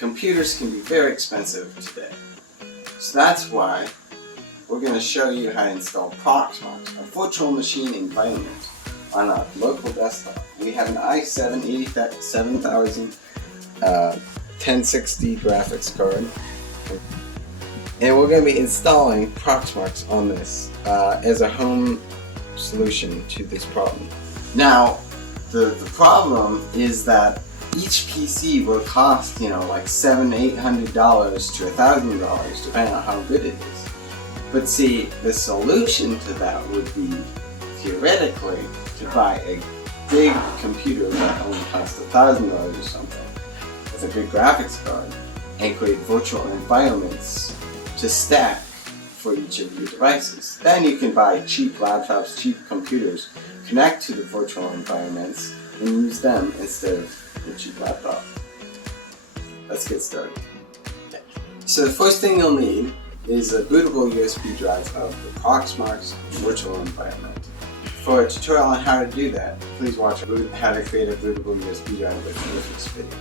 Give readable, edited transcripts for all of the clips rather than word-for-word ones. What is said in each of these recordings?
computers can be very expensive today. So that's why we're going to show you how to install Proxmox, a virtual machine environment, on a local desktop. We have an i7 7000 1060 graphics card, and we're going to be installing Proxmox on this as a home solution to this problem. Now, the problem is that each PC will cost, like $700–800 to $1,000 depending on how good it is. But see, the solution to that would be, theoretically, to buy a big computer that only costs $1,000 or something with a good graphics card and create virtual environments to stack for each of your devices. Then you can buy cheap laptops, cheap computers, connect to the virtual environments, and use them instead of the cheap laptop. Let's get started. So the first thing you'll need is a bootable USB drive of the Proxmox virtual environment. For a tutorial on how to do that, please watch how to create a bootable USB drive with this video.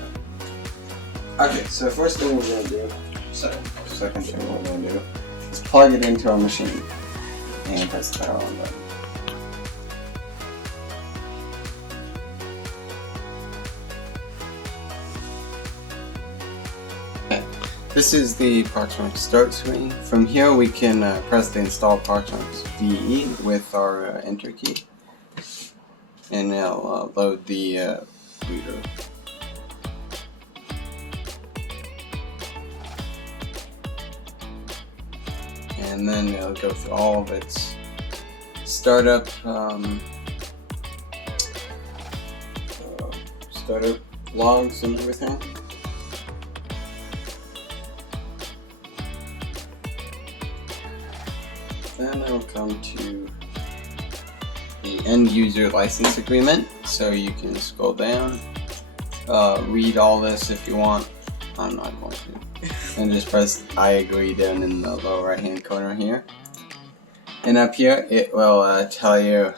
Okay, so the first thing we're going to do, second thing we're going to do, is plug it into our machine and press the power on button. This is the Proxmox start screen. From here we can press the install Proxmox VE with our enter key, and it'll load the bootloader. And then it'll go through all of its startup logs and everything. Then it'll come to the end user license agreement, so you can scroll down, read all this if you want. I'm not going to. And just press I agree down in the lower right hand corner here. And up here it will tell you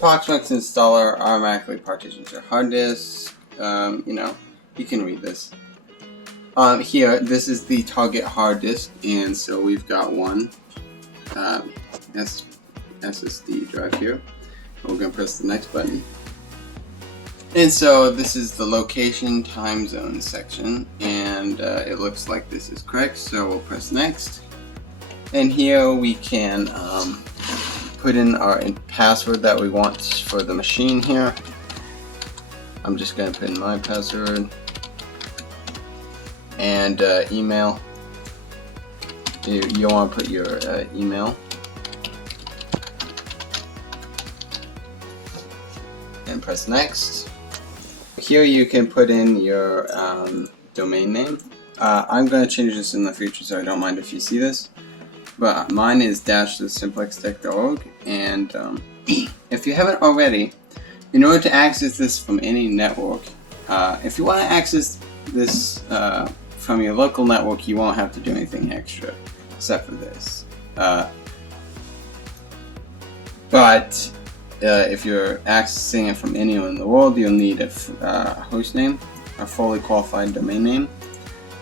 Proxmox installer automatically partitions your hard disk. You can read this. Here, this is the target hard disk, and so we've got one SSD drive here. We're going to press the next button. And so this is the location time zone section, and it looks like this is correct, so we'll press next. And here we can put in our password that we want for the machine here. I'm just going to put in my password and email. You want to put your email. And press next. Here you can put in your domain name. I'm going to change this in the future, so I don't mind if you see this. But mine is --thesimplextech.org, and if you haven't already, in order to access this from any network, if you want to access this from your local network, you won't have to do anything extra except for this. But if you're accessing it from anywhere in the world, you'll need a host name, a fully qualified domain name,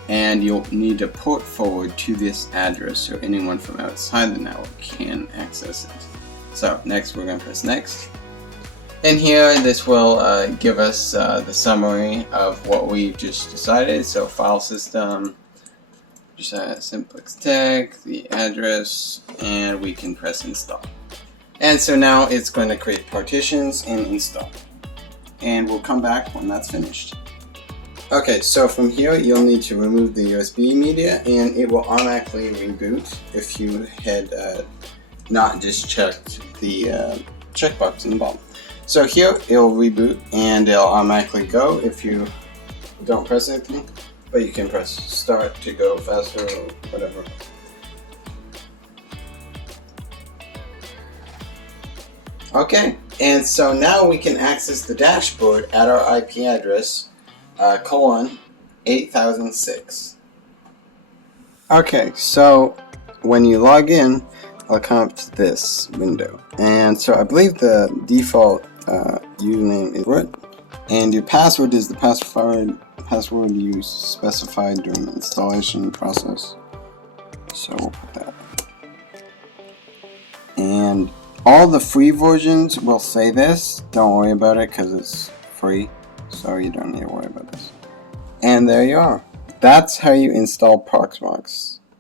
and you'll need to port forward to this address so anyone from outside the network can access it. So next we're going to press next. And here this will give us the summary of what we've just decided. So file system, Simplex Tech, the address, and we can press install. And so now it's going to create partitions and install. And we'll come back when that's finished. Okay, so from here you'll need to remove the USB media, and it will automatically reboot if you had not just checked the checkbox in the bottom. So here it'll reboot and it'll automatically go if you don't press anything, but you can press start to go faster or whatever. Okay, and so now we can access the dashboard at our IP address :8006. Okay, so when you log in, I'll come up to this window, and so I believe the default username is root, And your password is the password you specified during the installation process. So we'll put that. And all the free versions will say this. Don't worry about it because it's free. So you don't need to worry about this. And there you are. That's how you install Proxmox.